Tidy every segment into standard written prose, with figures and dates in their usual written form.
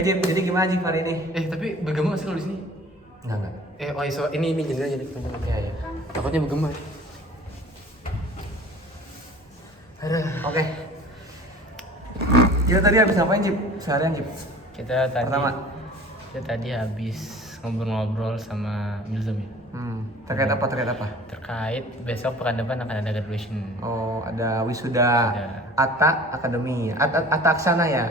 Jim, jadi gimana Jim hari ini? Tapi bergema nggak sih kalau di sini? Enggak. Ini jendela jadi ketemu. Ya. Takutnya bergema. Aduh. Oke. Kita tadi habis ngapain Jim? Seharian Jim? Kita tadi habis ngobrol-ngobrol sama Milzam ya. Terkait apa? Terkait besok pekan depan akan ada graduation. Oh, ada wisuda Atta Academy. Atta Aksana ya?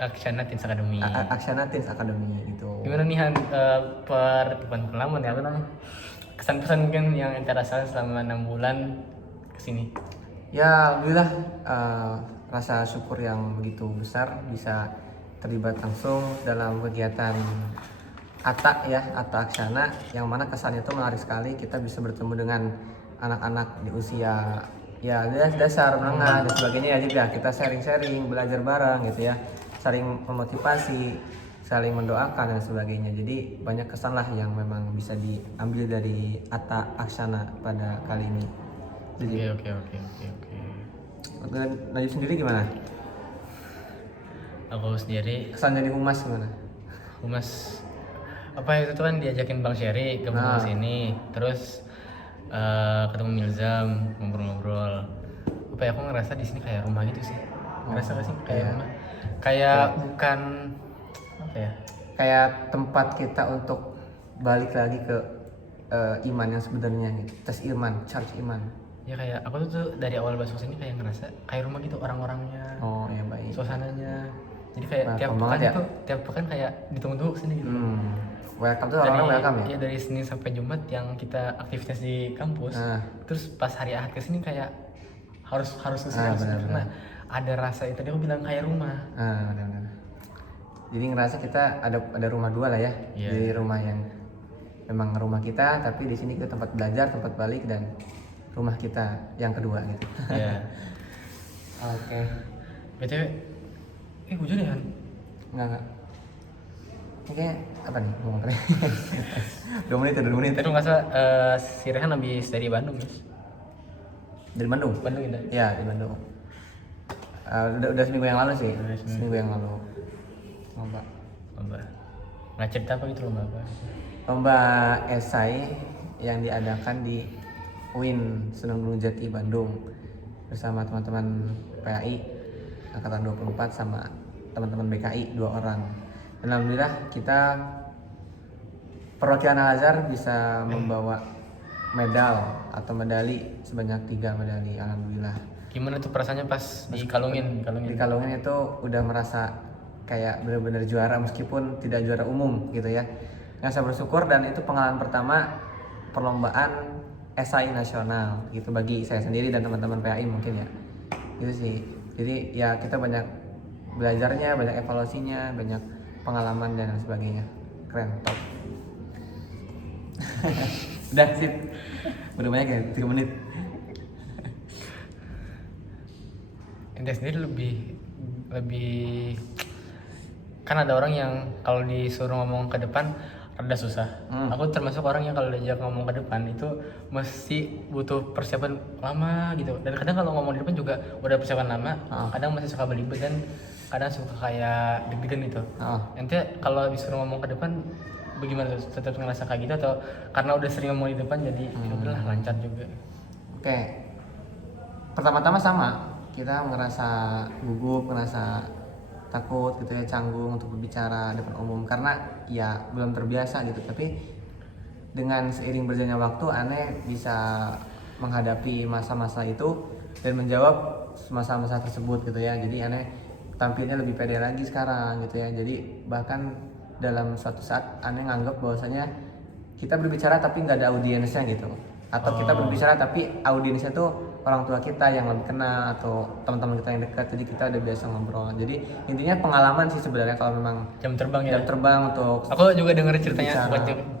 Aksana Teens Academy. Aksana Teens Academy gitu. Gimana nih Han, bukan pengalaman ya, apa namanya? Kesan-pesan mungkin yang ente rasakan selama 6 bulan kesini. Ya, alhamdulillah rasa syukur yang begitu besar bisa terlibat langsung dalam kegiatan Atta Aksana, yang mana kesannya itu menarik sekali. Kita bisa bertemu dengan anak-anak di usia ya dasar, menengah dan sebagainya ya. Jadi ya kita sharing-sharing, belajar bareng gitu ya, saling memotivasi, saling mendoakan dan sebagainya. Jadi banyak kesan lah yang memang bisa diambil dari Atta Aksana pada kali ini. Jadi, Oke. Najib sendiri gimana? Aku sendiri Kesan jadi humas gimana? Humas apa itu tuh kan diajakin Bang Sherry ke sini, terus ketemu Milzam, ngobrol-ngobrol. Apa ya, aku ngerasa di sini kayak rumah gitu sih. Ngerasa gak sih kayak rumah? Kayak bukan apa ya? Kayak tempat kita untuk balik lagi ke iman yang sebenarnya gitu. Tes iman, charge iman. Ya kayak aku tuh dari awal masuk sini kayak ngerasa kayak rumah gitu, orang-orangnya. Oh ya baik. Suasananya. Jadi kayak tiap pekan kayak ditunggu-tunggu kesini gitu. Welcome tuh orang-orang welcome ya? Iya, dari Senin sampai Jumat yang kita aktivitas di kampus. Terus pas hari Ahad kesini kayak harus kesini karena ada rasa itu, tadi aku bilang kayak rumah. Benar. Jadi ngerasa kita ada rumah dua lah ya. Yeah. Jadi rumah yang memang rumah kita, tapi di sini kita tempat belajar, tempat balik, dan rumah kita yang kedua gitu. Iya. Oke. BTW, hujan ya Han? Enggak. Ini kayak apa nih ngomong tadi? 2 menit. Tadi nggak salah si Rehan habis dari Bandung ya? Dari Bandung? Bandung ya? Iya, di Bandung. Udah seminggu yang lalu sih. Seminggu yang lalu. Lomba. Nggak cerita apa gitu lomba apa? Lomba esai yang diadakan di UIN Sunan Gunung Jati Bandung bersama teman-teman PAI angkatan 24 sama teman-teman BKI 2 orang. Dan alhamdulillah kita perwakilan Al-Azhar bisa membawa medali sebanyak 3 medali, alhamdulillah. Gimana tuh perasaannya pas dikalungin? Di kalungin itu udah merasa kayak benar-benar juara meskipun tidak juara umum gitu ya. Ngerasa bersyukur, dan itu pengalaman pertama perlombaan esai nasional gitu bagi saya sendiri dan teman-teman PAI mungkin ya. Gitu sih. Jadi ya kita banyak belajarnya, banyak evaluasinya, banyak pengalaman dan sebagainya. Keren, top. Udah sip. Udah banyak ya, 3 menit. Ente sendiri lebih kan ada orang yang kalau disuruh ngomong ke depan rada susah. Aku termasuk orang yang kalau diajak ngomong ke depan itu mesti butuh persiapan lama gitu. Dan kadang kalau ngomong di depan juga udah persiapan lama, kadang masih suka belibet dan kadang suka kayak deg-degan gitu. Ente kalau disuruh ngomong ke depan bagaimana tuh? Tetap ngerasa kayak gitu atau karena udah sering ngomong di depan jadi ya udahlah lancar juga? Oke. Pertama-tama sama, kita ngerasa gugup, ngerasa takut gitu ya, canggung untuk berbicara depan umum karena ya belum terbiasa gitu. Tapi dengan seiring berjalannya waktu, aneh bisa menghadapi masa-masa itu dan menjawab masa-masa tersebut gitu ya. Jadi aneh tampilnya lebih pede lagi sekarang gitu ya. Jadi bahkan dalam suatu saat aneh nganggap bahwasanya kita berbicara tapi nggak ada audiensnya gitu, atau kita berbicara tapi audiensnya tuh orang tua kita yang lebih kenal atau teman-teman kita yang dekat, jadi kita udah biasa ngobrol. Jadi intinya pengalaman sih sebenarnya kalau memang jam terbang ya. Jam terbang untuk aku juga denger ceritanya,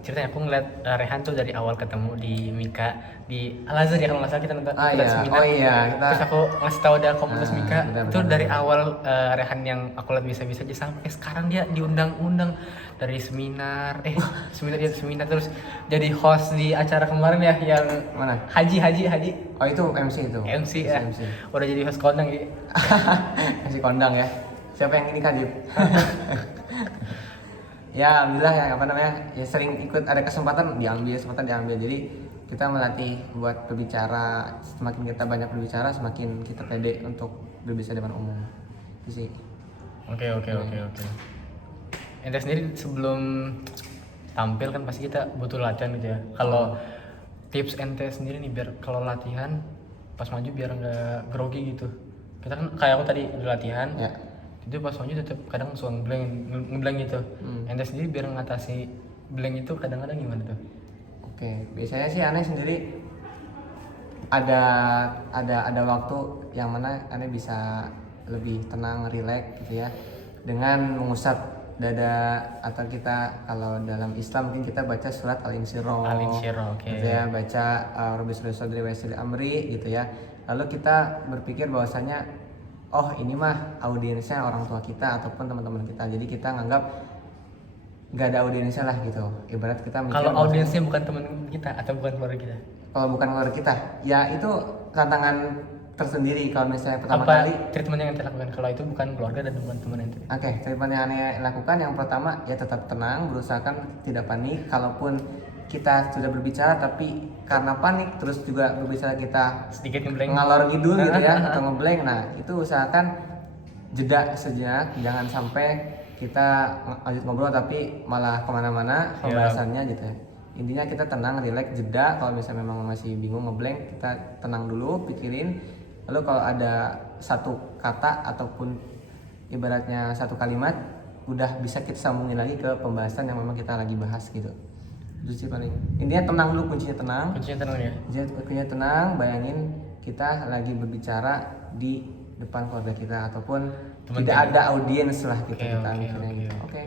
ceritanya aku ngeliat Rehan tuh dari awal ketemu di Mika di Al-Azhar ya kalau nggak salah, kita nonton seminar. Terus aku ngasih tahu ada komunitas Mika itu dari awal Rehan yang aku lihat bisa-bisa aja sampai sekarang dia diundang-undang dari seminar seminar terus jadi host di acara kemarin ya yang mana? Haji. Oh itu MC ya. Udah jadi host kondang ya. MC kondang ya. Siapa yang ini Kajib? ya alhamdulillah ya apa namanya ya sering ikut ada kesempatan diambil jadi kita melatih buat berbicara, semakin kita banyak berbicara semakin kita pede untuk berbicara di depan umum itu sih. Oke. Ente sendiri sebelum tampil kan pasti kita butuh latihan gitu ya. Kalau tips ente sendiri nih biar kalau latihan pas maju biar nggak grogi gitu. Kita kan kayak aku tadi udah latihan, Ya. itu pas maju tetap kadang suka ngeblank gitu. Ente sendiri biar ngatasi blank itu kadang-kadang gimana tuh? Oke, biasanya sih aneh sendiri ada waktu yang mana aneh bisa lebih tenang, rileks gitu ya, dengan mengusap dada atau kita kalau dalam Islam mungkin kita baca surat Al-Insyirah, oke. gitu ya, baca Rabbi Sholli Sodri wa Yassir Amri gitu ya. Lalu kita berpikir bahwasanya oh ini mah audiensnya orang tua kita ataupun teman-teman kita, jadi kita nganggap nggak ada audiensnya lah gitu. Ibarat kita mikir Kalau bahwasanya- audiensnya bukan teman kita atau bukan keluarga kita, kalau bukan keluarga kita ya itu tantangan tersendiri kalau misalnya pertama apa kali. treatment yang ente lakukan kalau itu bukan keluarga dan bukan teman ente? Oke, treatment yang aneh lakukan yang pertama ya tetap tenang, berusahakan tidak panik. Kalaupun kita sudah berbicara tapi karena panik terus juga berbicara kita Sedikit ngeblank. ngalor ngidul gitu ya atau ngeblank, nah itu usahakan jeda sejenak, jangan sampai kita lanjut ngobrol tapi malah kemana-mana pembahasannya gitu ya. Intinya kita tenang, rileks, jeda. Kalau misalnya memang masih bingung ngeblank, kita tenang dulu, pikirin. Lalu kalau ada satu kata ataupun ibaratnya satu kalimat, udah bisa kita sambungin lagi ke pembahasan yang memang kita lagi bahas gitu. Itu sih paling. Intinya tenang dulu, kuncinya tenang. Kuncinya tenang ya. Kuncinya tenang, bayangin kita lagi berbicara di depan keluarga kita ataupun Teman tidak kita. ada audiens lah gitu Oke, kita oke, mikirnya oke, gitu. oke. Oke.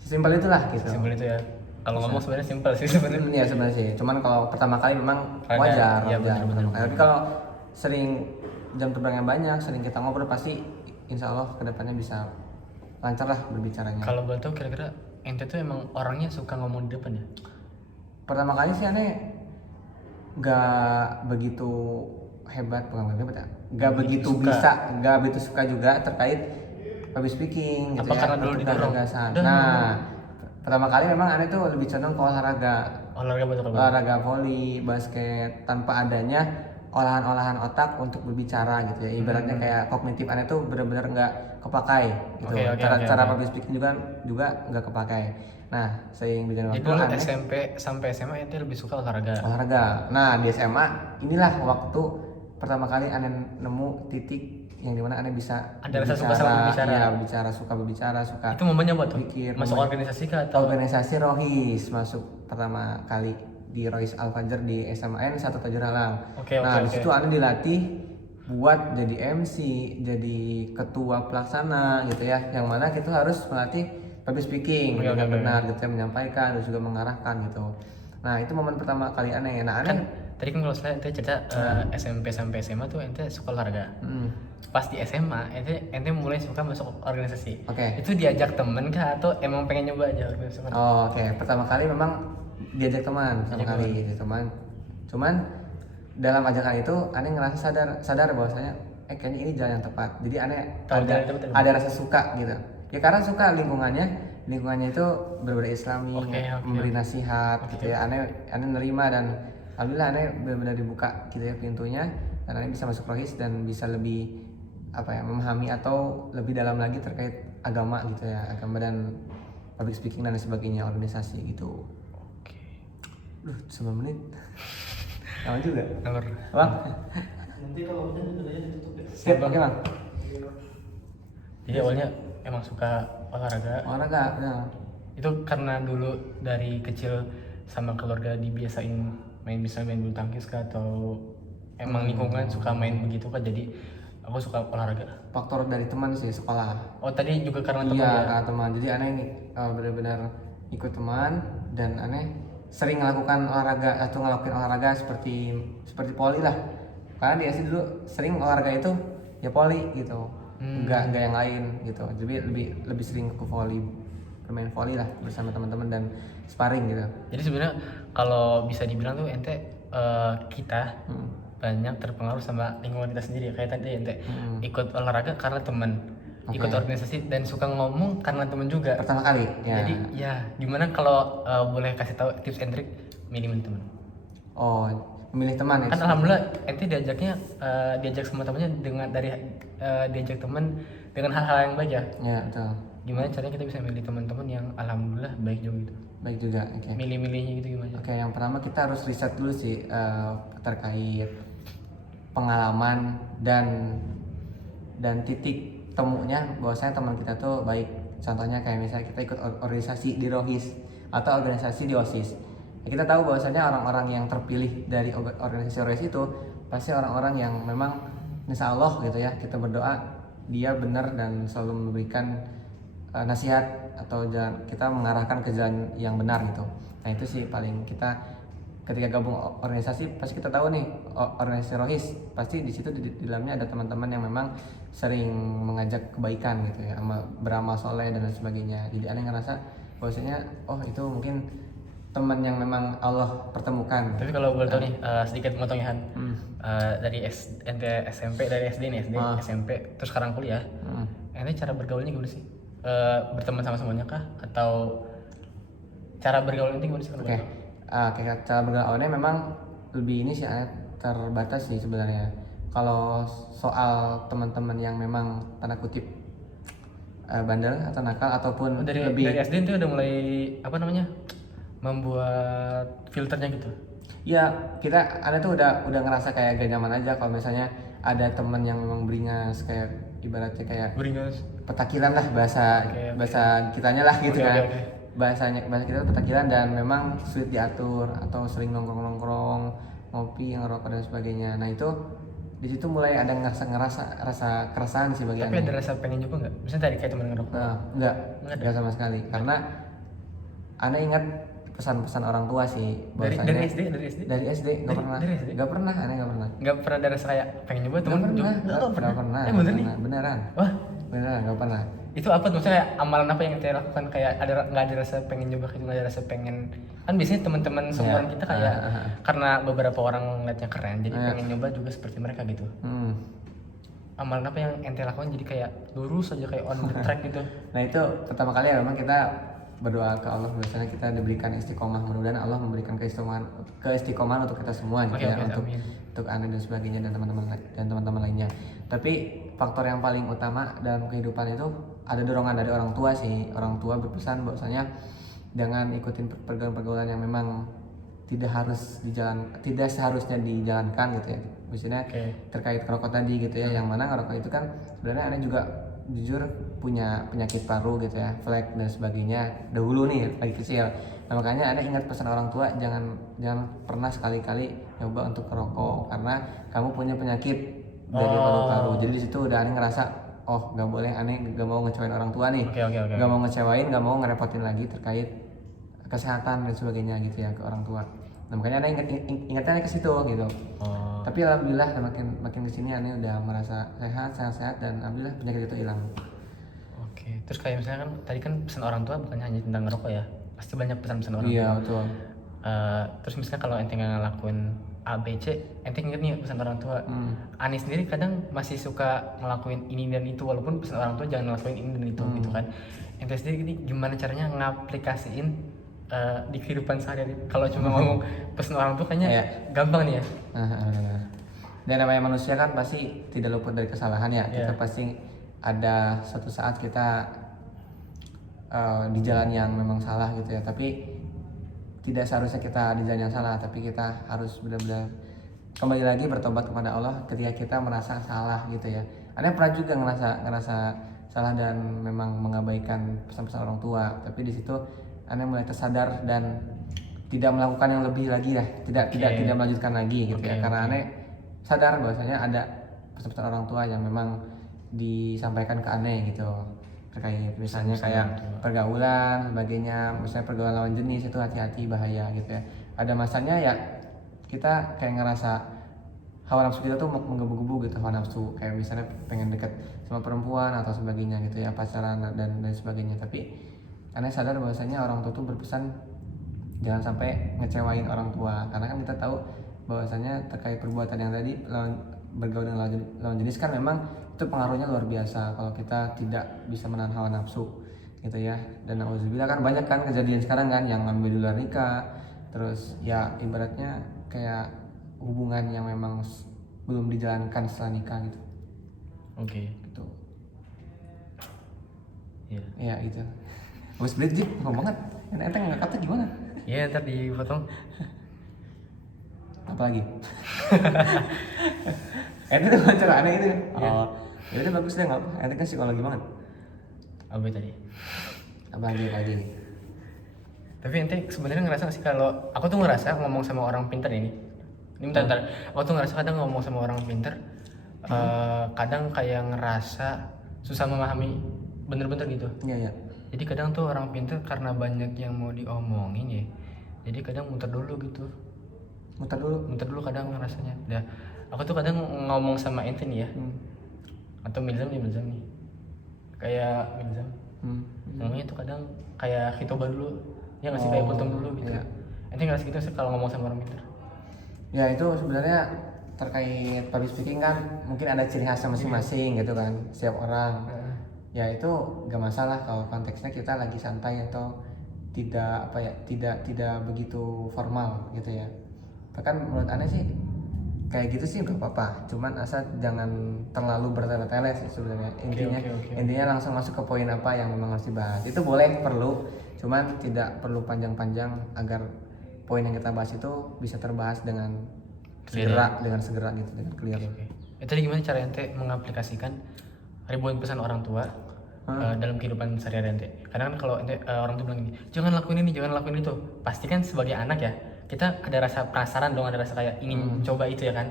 Simpel itulah gitu. Simpel itu ya. Kalau ngomong sebenarnya simpel sih sebenarnya. Ya sebenarnya sih, cuman kalau pertama kali memang Ada, wajar, iya, wajar. benar. Tapi kalau sering jam terbangnya banyak, sering kita ngobrol pasti insya Allah kedepannya bisa lancar lah berbicaranya. Kalau boleh tahu kira-kira ente tuh emang orangnya suka ngomong di depan ya? Pertama kali sih aneh nggak begitu hebat, bukan hebat ya, nggak begitu suka. bisa, nggak begitu suka juga terkait public speaking gitu Apa ya. karena dulu untuk didorong? gagasan. Udah, Nah, pertama kali memang aneh tuh lebih condong ke olahraga. Olahraga betul apa? Olahraga voli, basket, tanpa adanya olahan-olahan otak untuk berbicara gitu ya. Ibaratnya kayak kognitif aneh tuh benar-benar nggak kepakai gitu. Oke, Cara oke. public speaking juga nggak kepakai. Nah, seiring berjalan Jadi waktu dulu aneh SMP sampai SMA ente lebih suka olahraga. olahraga. Nah, di SMA inilah waktu pertama kali aneh nemu titik yang dimana aneh bisa Ada rasa suka sama berbicara. Iya, berbicara, suka Itu momennya apa tuh? Mikir, Masuk momen. organisasi kah atau? organisasi Rohis, masuk pertama kali di Rohis Al Fajar di SMAN 1 Tajuralang. Oke, Nah, oke, di situ aneh dilatih buat jadi MC, jadi ketua pelaksana gitu ya. Yang mana kita harus melatih public speaking Oke, dengan oke. benar gitu ya, menyampaikan dan juga mengarahkan gitu. Nah, itu momen pertama kali aneh. Nah, aneh Kan tadi kan kalau saya ente cerita SMP sampai SMA tuh ente suka olahraga. Pas di SMA ente mulai suka masuk organisasi. Oke. Itu diajak temen kah atau emang pengen nyoba aja organisasi? Oh, oke. Pertama kali memang diajak teman, Cuman dalam ajakan itu aneh ngerasa sadar bahwasanya kayaknya ini jalan yang tepat. Jadi aneh Tahu jalan yang tepat, ada rasa suka gitu. Ya karena suka lingkungannya itu berbeda Islami, Oke. memberi nasihat gitu ya. Aneh nerima dan alhamdulillah aneh benar-benar dibuka gitu ya pintunya dan aneh bisa masuk Rohis dan bisa lebih memahami atau lebih dalam lagi terkait agama gitu ya, agama dan public speaking dan sebagainya, organisasi gitu. Oke. 9 menit. Lama juga. Nomor. Bang. Nanti kalau udah ditutup ya. Siap, oke bang. Jadi awalnya emang suka olahraga. Olahraga, benar. Itu karena dulu dari kecil sama keluarga dibiasain main bulu tangkis kah atau emang lingkungan suka main begitu kah jadi aku suka olahraga. Faktor dari teman sih, sekolah. Oh tadi juga karena teman Iya, ya. karena teman. Jadi aneh benar-benar ikut teman dan aneh sering melakukan olahraga atau ngelakuin olahraga seperti poli lah. Karena di SD dulu sering olahraga itu ya poli gitu. Enggak yang lain gitu. Jadi lebih sering ke voli, bermain voli lah bersama teman-teman dan sparring gitu. Jadi sebenarnya kalau bisa dibilang tuh ente kita banyak terpengaruh sama lingkungan kita sendiri. Kayak tadi ente ikut olahraga karena teman. ikut organisasi dan suka ngomong karena temen juga. Pertama kali ya. Jadi ya gimana kalau boleh kasih tahu tips and trick milih teman? Oh, memilih teman ya. Kan alhamdulillah ente diajak sama temennya dengan diajak teman dengan hal-hal yang baik ya. Ya, betul. Gimana caranya kita bisa milih teman-teman yang alhamdulillah baik juga gitu? Baik juga. Oke. Milih-milihnya gitu gimana? Oke, yang pertama kita harus riset dulu sih terkait pengalaman dan titik temunya bahwasanya teman kita tuh baik. Contohnya kayak misalnya kita ikut organisasi di Rohis atau organisasi di OSIS. Ya, kita tahu bahwasanya orang-orang yang terpilih dari organisasi Rohis itu pasti orang-orang yang memang insya Allah gitu ya, kita berdoa dia benar dan selalu memberikan nasihat atau jalan, kita mengarahkan ke jalan yang benar gitu. Nah itu sih paling kita ketika gabung organisasi pasti kita tahu nih organisasi Rohis pasti di situ di dalamnya ada teman-teman yang memang sering mengajak kebaikan gitu ya, beramal soleh dan lain sebagainya. Jadi aneh ngerasa bahwasanya oh itu mungkin teman yang memang Allah pertemukan. Tapi kalau boleh tahu nih sedikit motong ya Han. Dari SMP dari SD nih SMP terus sekarang kuliah. Ente cara bergaulnya gimana sih? Berteman sama semuanya kah atau cara bergaul itu gimana sih? Oke. Kayak cara bergaul awalnya memang lebih ini sih terbatas sih sebenarnya. Kalau soal teman-teman yang memang tanda kutip bandel atau nakal ataupun dari SD itu udah mulai apa namanya membuat filternya gitu. Ya kita ada tuh udah ngerasa kayak gak nyaman aja kalau misalnya ada teman yang memang beringas kayak ibaratnya kayak Beringas. Petakilan lah bahasa kitanya lah gitu kan. Bahasa kita petakilan dan memang sulit diatur atau sering nongkrong ngopi ngerokok dan sebagainya. Nah itu di situ mulai ada ngerasa rasa keresahan sih bagi Tapi aneh. ada rasa pengen juga nggak? Misalnya tadi kayak teman ngerokok. Enggak sama sekali karena aneh ingat pesan-pesan orang tua sih dari SD nggak pernah nggak pernah ada rasa kayak pengen nyoba teman juga nggak pernah bener nih beneran wah beneran nggak pernah. Itu apa tuh maksudnya amalan apa yang kita lakukan kayak nggak ada rasa pengen nyoba gitu, nggak ada rasa pengen, kan biasanya teman-teman seumuran kita kayak karena beberapa orang ngeliatnya keren jadi pengen nyoba juga seperti mereka gitu. Amalan apa yang ente lakukan jadi kayak lurus aja kayak on the track gitu? Nah itu pertama kali ya memang kita berdoa ke Allah bahwasanya kita diberikan istiqomah, mudah-mudahan Allah memberikan keistiqomahan untuk kita semua gitu ya, untuk Anda dan sebagainya dan teman-teman lainnya. Tapi faktor yang paling utama dalam kehidupan itu ada dorongan dari orang tua sih. Orang tua berpesan bahwasanya jangan ikutin pergaulan-pergaulan yang memang tidak seharusnya dijalankan gitu ya. Misalnya terkait rokok tadi gitu ya, yang mana ngerokok itu kan sebenarnya Anda juga jujur punya penyakit paru gitu ya, flek dan sebagainya dahulu nih lagi kecil. Nah, makanya Anda ingat pesan orang tua, jangan pernah sekali-kali nyoba untuk merokok karena kamu punya penyakit dari paru-paru. Jadi di situ udah Anda ngerasa oh nggak boleh, Anda nggak mau ngecewain orang tua nih, nggak mau ngecewain, nggak mau ngerepotin lagi terkait kesehatan dan sebagainya gitu ya ke orang tua. Nah makanya Anda ingatnya ke situ gitu. Tapi alhamdulillah makin kesini Ane udah merasa sehat dan alhamdulillah penyakit itu hilang. Oke, terus kayak misalnya kan tadi kan pesan orang tua bukan hanya tentang ngerokok ya, pasti banyak pesan-pesan orang tua. Iya betul. Terus misalnya kalau ente nggak ngelakuin A, B, C, ente inget nih pesan orang tua. Ani sendiri kadang masih suka ngelakuin ini dan itu walaupun pesan orang tua jangan ngelakuin ini dan itu gitu kan. Ente sendiri gimana caranya ngaplikasiin di kehidupan sehari-hari? Kalau cuma ngomong pesan orang tua kayaknya gampang nih ya. Dan namanya manusia kan pasti tidak luput dari kesalahan ya. Kita pasti ada suatu saat kita di jalan yang memang salah gitu ya. Tapi tidak seharusnya kita di jalan yang salah, tapi kita harus benar-benar kembali lagi bertobat kepada Allah ketika kita merasa salah gitu ya. Ada pernah juga ngerasa salah dan memang mengabaikan pesan-pesan orang tua, tapi di situ Anda mulai tersadar dan tidak melakukan yang lebih lagi ya, tidak melanjutkan lagi gitu ya, karena Anda sadar bahwasanya ada pesan-pesan orang tua yang memang disampaikan ke Anda gitu terkait misalnya kayak pergaulan sebagainya, misalnya pergaulan lawan jenis itu hati-hati bahaya gitu ya. Ada masanya ya kita kayak ngerasa hawa nafsu kita tuh menggebu-gebu gitu, hawa nafsu kayak misalnya pengen deket sama perempuan atau sebagainya gitu ya, pacaran dan sebagainya. Tapi Anda sadar bahwasanya orang tua tuh berpesan jangan sampai ngecewain orang tua, karena kan kita tahu bahwasanya terkait perbuatan yang tadi bergaul dengan lawan jenis kan memang itu pengaruhnya luar biasa kalau kita tidak bisa menahan hawa nafsu gitu ya. Dan auzubillah kan banyak kan kejadian sekarang kan yang ngambil di luar nikah, terus ya ibaratnya kayak hubungan yang memang belum dijalankan setelah nikah gitu. Oke. Gitu. Iya. Ya gitu. Bos Bridget ngomong banget. Ente ngangkatnya gimana? Iya, ntar dipotong. Apa lagi? Ente tuh macam aneh gitu. Iya. Oh, ya udah bagus deh nggak apa. Ente kan psikologi banget. Apa tadi? Apa lagi? Tapi ente sebenarnya ngerasa nggak sih kalau aku tuh ngerasa ngomong sama orang pintar ini bentar. Aku tuh ngerasa kadang ngomong sama orang pintar, kadang kayak ngerasa susah memahami bener-bener gitu. Iya. Jadi kadang tuh orang pintar karena banyak yang mau diomongin ya. Jadi kadang muter dulu gitu. Muter dulu. Kadang ngerasanya. Nah, aku tuh kadang ngomong sama ente nih ya. Atau Milzam nih. Kayak Milzam. Ngomongnya tuh kadang kayak hitoba dulu. Ya nggak sih, kayak potong dulu gitu. Iya. Ente ngerasa gitu sih kalau ngomong sama orang pintar? Ya itu sebenarnya terkait public speaking kan mungkin ada ciri khasnya masing-masing gitu kan setiap orang. Ya itu gak masalah kalau konteksnya kita lagi santai atau tidak tidak begitu formal gitu ya. Bahkan menurut aneh sih kayak gitu sih gak apa-apa, cuman asal jangan terlalu bertele-tele sih sebenarnya. Intinya langsung masuk ke poin apa yang memang harus dibahas. Itu boleh, perlu, cuman tidak perlu panjang-panjang agar poin yang kita bahas itu bisa terbahas dengan segera gitu, dengan clear. Tadi gimana cara ente mengaplikasikan ribuan pesan orang tua dalam kehidupan sehari-hari ente? Karena kan kalau ente orang tua bilang gini, jangan lakuin ini, jangan lakuin itu. Pasti kan sebagai anak ya, kita ada rasa penasaran dong, ada rasa kayak ingin mencoba itu ya kan.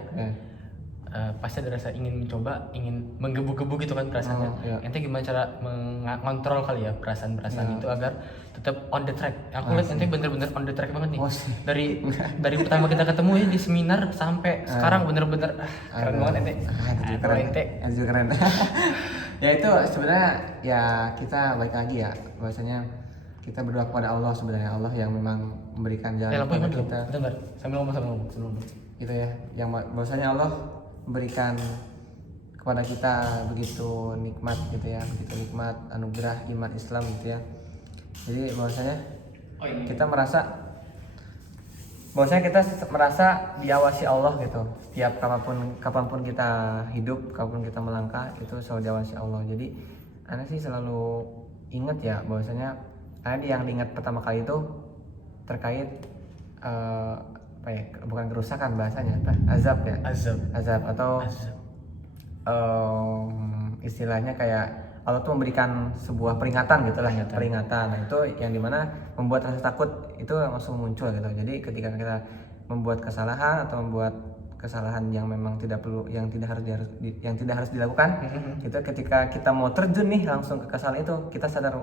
Pasti ada rasa ingin mencoba, ingin menggebu-gebu gitu kan perasaannya. Ente gimana cara mengontrol kali ya perasaan-perasaan itu agar tetap on the track? Aku lihat ente bener-bener on the track banget nih. Dari pertama kita ketemu ya di seminar sampai sekarang bener-bener keren banget ente. Keren. Ya itu sebenarnya ya kita balik lagi ya, bahwasanya kita berdoa kepada Allah, sebenarnya Allah yang memang memberikan jalan kepada kita. Bentar, sambil ngomong. Gitu ya, yang bahwasanya Allah memberikan kepada kita begitu nikmat gitu ya, begitu nikmat anugerah iman Islam gitu ya. Jadi bahwasanya kita merasa diawasi Allah gitu. Setiap kapanpun kita hidup, kapanpun kita melangkah itu selalu diawasi Allah. Jadi aneh sih selalu ingat ya bahwasanya yang diingat pertama kali itu terkait bukan kerusakan bahasanya, azab ya. Azab atau istilahnya kayak Allah tuh memberikan sebuah peringatan gitulah, peringatan. Nah, itu yang dimana membuat rasa takut itu langsung muncul gitu. Jadi ketika kita membuat kesalahan atau membuat kesalahan yang memang tidak harus dilakukan, itu ketika kita mau terjun nih langsung ke kesalahan itu, kita sadar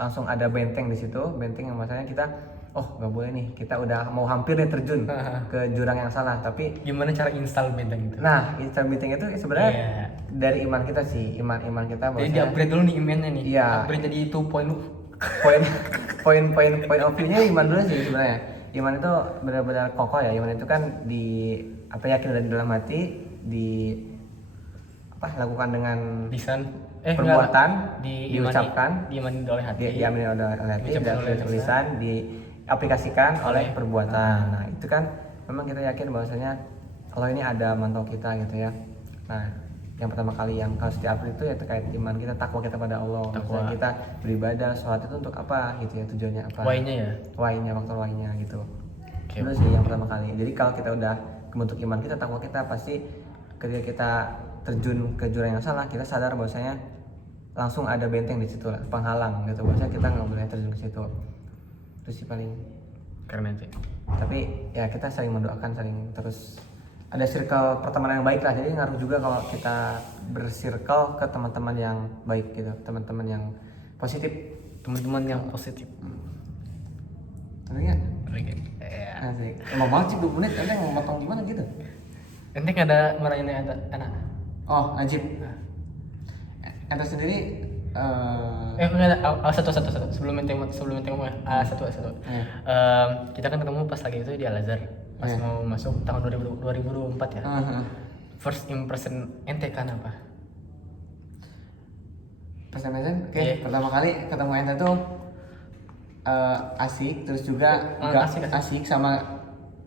langsung ada benteng di situ, benteng yang masanya kita nggak boleh nih, kita udah mau hampir nih terjun ke jurang yang salah. Tapi gimana cara install benteng itu? Nah, install benteng itu sebenarnya dari iman kita sih, iman kita. Jadi di-upgrade dulu nih imannya nih. Iya. Upgrade jadi 2.0. Poin of view-nya iman dulu sih sebenarnya. Iman itu benar-benar kokoh ya. Iman itu kan yakin dari dalam hati, lakukan dengan lisan, perbuatan, diucapkan, diimani oleh hati, diamini oleh hati, dan tulisan diaplikasikan oleh perbuatan. Nah, itu kan memang kita yakin bahwasanya Allah ini ada mantau kita gitu ya. Nah, yang pertama kali yang harus di-upgrade itu ya terkait iman kita, takwa kita pada Allah. Maksudnya kita beribadah, sholat itu untuk apa gitu ya, tujuannya apa? Faktor why-nya gitu. Itu sih yang pertama kali. Jadi kalau kita udah membentuk iman kita, takwa kita, pasti ketika kita terjun ke jurang yang salah, kita sadar bahwasanya langsung ada benteng di situ lah, penghalang gitu. Bahwasanya kita nggak boleh terjun ke situ. Itu sih paling keren aja. Tapi ya kita saling mendoakan, saling terus ada circle pertemanan yang baik lah. Jadi ngaruh juga kalau kita bersirkel ke teman-teman yang baik gitu, teman-teman yang positif. Ngerti nggak? Asik. Emang banget sih 2 menit, ente mau motong gimana gitu? Ente nggak ada merayain anak? Oh, Najib. Ente sendiri enggak ada. Satu sebelum ente ngomong ya. Satu. Kita kan ketemu pas lagi itu di Al Azhar, pas mau masuk tahun 2024 ya. first impression ente kan apa? Persen oke. Iya. Pertama kali ketemu ente tuh asik, terus juga Asik. asik sama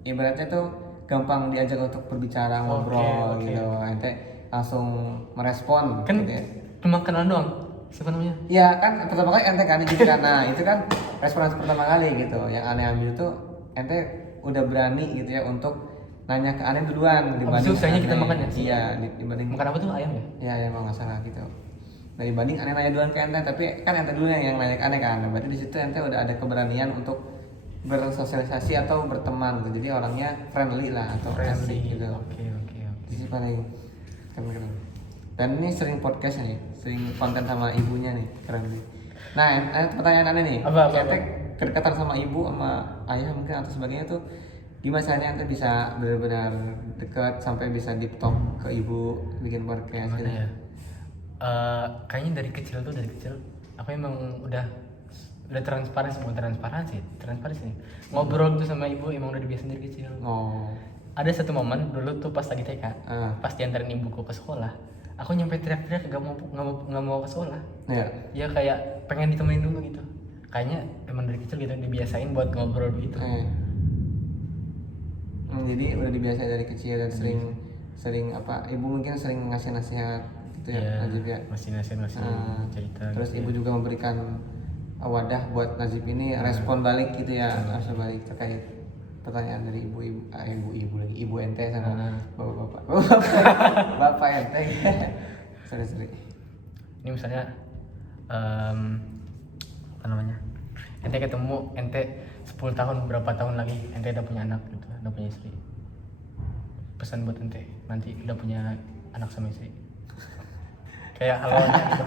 ibaratnya tuh gampang diajak untuk berbicara, ngobrol Oke. gitu. Ente langsung merespon Kan gitu ya. cuma kenal doang. Siapa namanya? Iya kan pertama kali ente kan gitu kan. Nah itu kan respon pertama kali gitu. Yang aneh ambil tuh ente udah berani gitu ya untuk nanya ke aneh duluan dibanding usianya kita Aneh. makan ya? Iya dibanding Makan apa tuh, ayam ya? ya emang nggak salah gitu. Nah dibanding aneh nanya duluan ke ente, tapi kan ente dulu yang nanya ke aneh kan. Nah, berarti di situ ente udah ada keberanian untuk bersosialisasi atau berteman gitu. Jadi orangnya friendly lah atau asik gitu. Oke. Itu sih paling keren. Dan ini sering podcast nih, sering konten sama ibunya nih, keren nih. Nah, pertanyaan aneh nih. Apa? Ente kedekatan sama ibu sama ayah mungkin atau sebagainya tuh gimana caranya ente bisa benar-benar dekat sampai bisa deep talk ke ibu bikin podcast Gimana gitu. ya? Kayaknya dari kecil aku emang udah transparan sih ngobrol tuh sama ibu emang udah dibiasain dari kecil. Oh. Ada satu momen dulu tuh pas lagi TK, pas Ah. diantarin ibuku ke sekolah, aku nyampe teriak-teriak gak mau ke sekolah. Ya. Ya kayak pengen ditemenin dulu gitu. Kayaknya emang dari kecil gitu dibiasain buat ngobrol gitu. Jadi udah dibiasain dari kecil dan sering apa? Ibu mungkin sering ngasih nasihat gitu ya, Najib ya. Masih cerita. Terus gitu ibu ya. juga memberikan wadah buat Najib ini respon balik gitu ya, respon balik terkait pertanyaan dari ibu lagi, ibu ente sama bapak bapak ente. Sorry. Ini misalnya apa namanya, ente ketemu 10 tahun berapa tahun lagi ente udah punya anak gitu, udah punya istri, pesan buat ente nanti udah punya anak sama istri kayak halo gitu.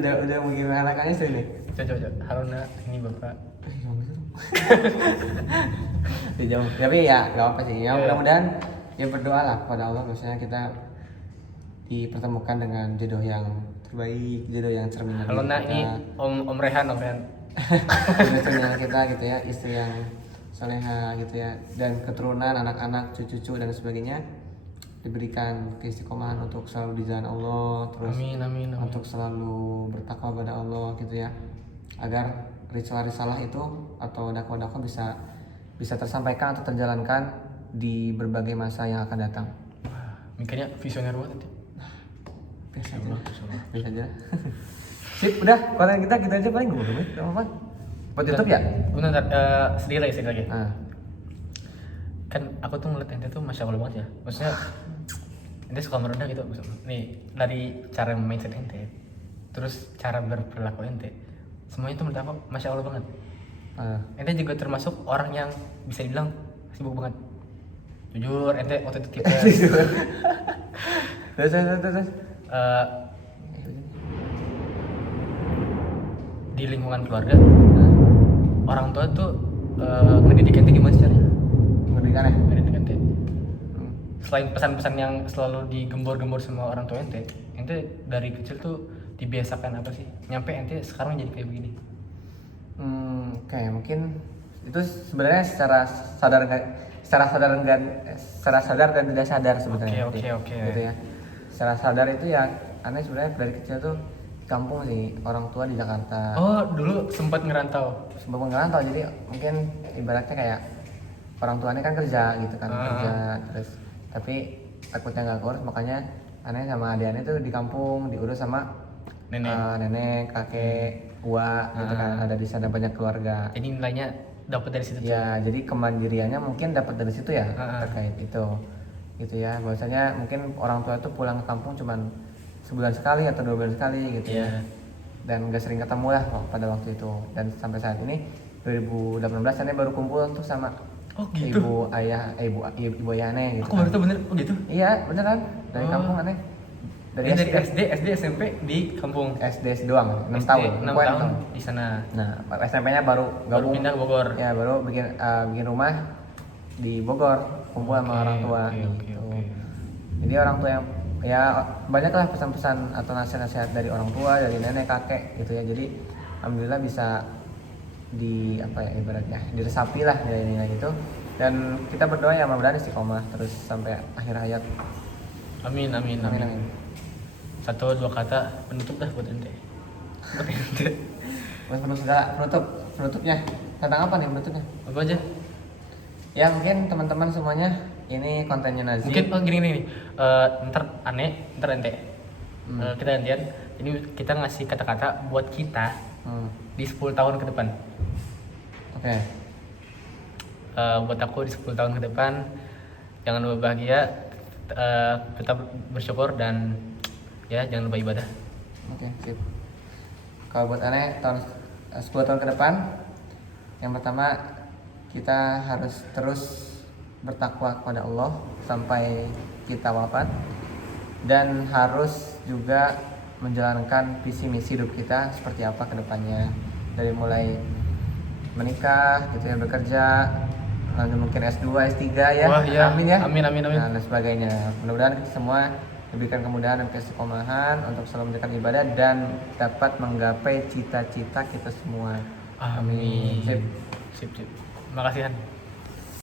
Udah mungkin anaknya sih nih. coba halo nak, ini bapak. Jauh. Tapi ya nggak apa sih. Ya mudah-mudahan ya berdoa lah pada Allah maksudnya kita dipertemukan dengan jodoh yang terbaik, jodoh yang cerminan Halo nak, ini om Rehan. jodoh cerminan kita gitu ya, istri yang soleha gitu ya, dan keturunan, anak-anak, cucu-cucu dan sebagainya diberikan keistiqomahan untuk selalu di jalan Allah, terus Amin. untuk selalu bertakwa pada Allah gitu ya, agar risalah itu atau dakwah-dakwah bisa tersampaikan atau terjalankan di berbagai masa yang akan datang. Mikirnya visioner banget ente. Biasa aja. Sip, udah konten kita gitu aja paling gue apa? Buat YouTube ya? Bentar, sedikit lagi. Nah, Kan aku tuh ngeliat ente tuh masya Allah banget ya, maksudnya ente suka merendah gitu. Nih dari cara mindset ente, terus cara berperilaku ente, semuanya tuh menurut aku masya Allah banget. Ente juga termasuk orang yang bisa dibilang sibuk banget. Jujur, ente waktu itu tipe terus. Di lingkungan keluarga, orang tua tuh ngedidik ente gimana sih caranya? Ngerikan ya? Ngedidik ente. Selain pesan-pesan yang selalu digembor-gembor sama orang tua ente dari kecil tuh dibiasakan apa sih? Nyampe ente sekarang jadi kayak begini. Kayak mungkin itu sebenarnya secara sadar dan tidak sadar sebenarnya. Oke. Gitu ya. Secara sadar itu ya aneh sebenarnya dari kecil tuh kampung sih, orang tua di Jakarta. Oh, dulu sempat ngerantau. Sebelum ngerantau jadi mungkin ibaratnya kayak orang tuanya kan kerja gitu kan, kerja terus tapi takutnya nggak ngurus, makanya aneh sama adik-adik tuh di kampung diurus sama nenek, kakek, uak gitu kan, ada di sana banyak keluarga. Jadi nilainya dapat dari situ tuh. Ya, jadi kemandiriannya mungkin dapat dari situ ya, terkait itu. Gitu ya. Bahwasanya mungkin orang tua tuh pulang ke kampung cuman sebulan sekali atau 2 bulan sekali gitu ya. Dan gak sering ketemu lah pada waktu itu. Dan sampai saat ini 2018 aneh baru kumpul tuh sama ibu ayah aneh gitu. Aku baru tahu bener, gitu. Iya, beneran. Dari kampung aneh. Dari SD, SMP di kampung. SD doang, 6 tahun. 6 tahun di sana. Nah, SMP-nya baru gabung. Pindah ke Bogor. Ya, baru bikin rumah di Bogor, kumpul sama orang tua gitu. Jadi orang tua yang ya banyaklah pesan-pesan atau nasihat-nasihat dari orang tua, dari nenek, kakek gitu ya. Jadi alhamdulillah bisa ibaratnya diresapi lah nilai-nilai itu, dan kita berdoa ya mudah-mudahan istiqomah terus sampai akhir hayat Amin, amin, Amin, amin. amin. 1-2 kata penutup dah buat ente. Buat ente. Penutupnya tentang apa nih penutupnya? Apa aja? Ya mungkin teman-teman semuanya ini kontennya Nazib. Mungkin gini. Ntar ente. Kita gantian. Jadi kita ngasih kata-kata buat kita di 10 tahun ke depan. Oke. Buat aku di 10 tahun ke depan, jangan lupa bahagia, tetap bersyukur, dan ya jangan lupa ibadah. Oke, sip. Kalau buat aneh tahun 10 tahun ke depan, yang pertama kita harus terus bertakwa kepada Allah sampai kita wafat, dan harus juga menjalankan visi misi hidup kita seperti apa ke depannya, dari mulai menikah gitu ya, bekerja, lalu mungkin S2, S3 ya. Wah, iya. Amin ya. Amin. Nah, dan sebagainya. Mudah-mudahan kita semua diberikan kemudahan dan keistiqomahan untuk selalu menjalankan ibadah dan dapat menggapai cita-cita kita semua. Amin. Sip. Sip. Makasih Han.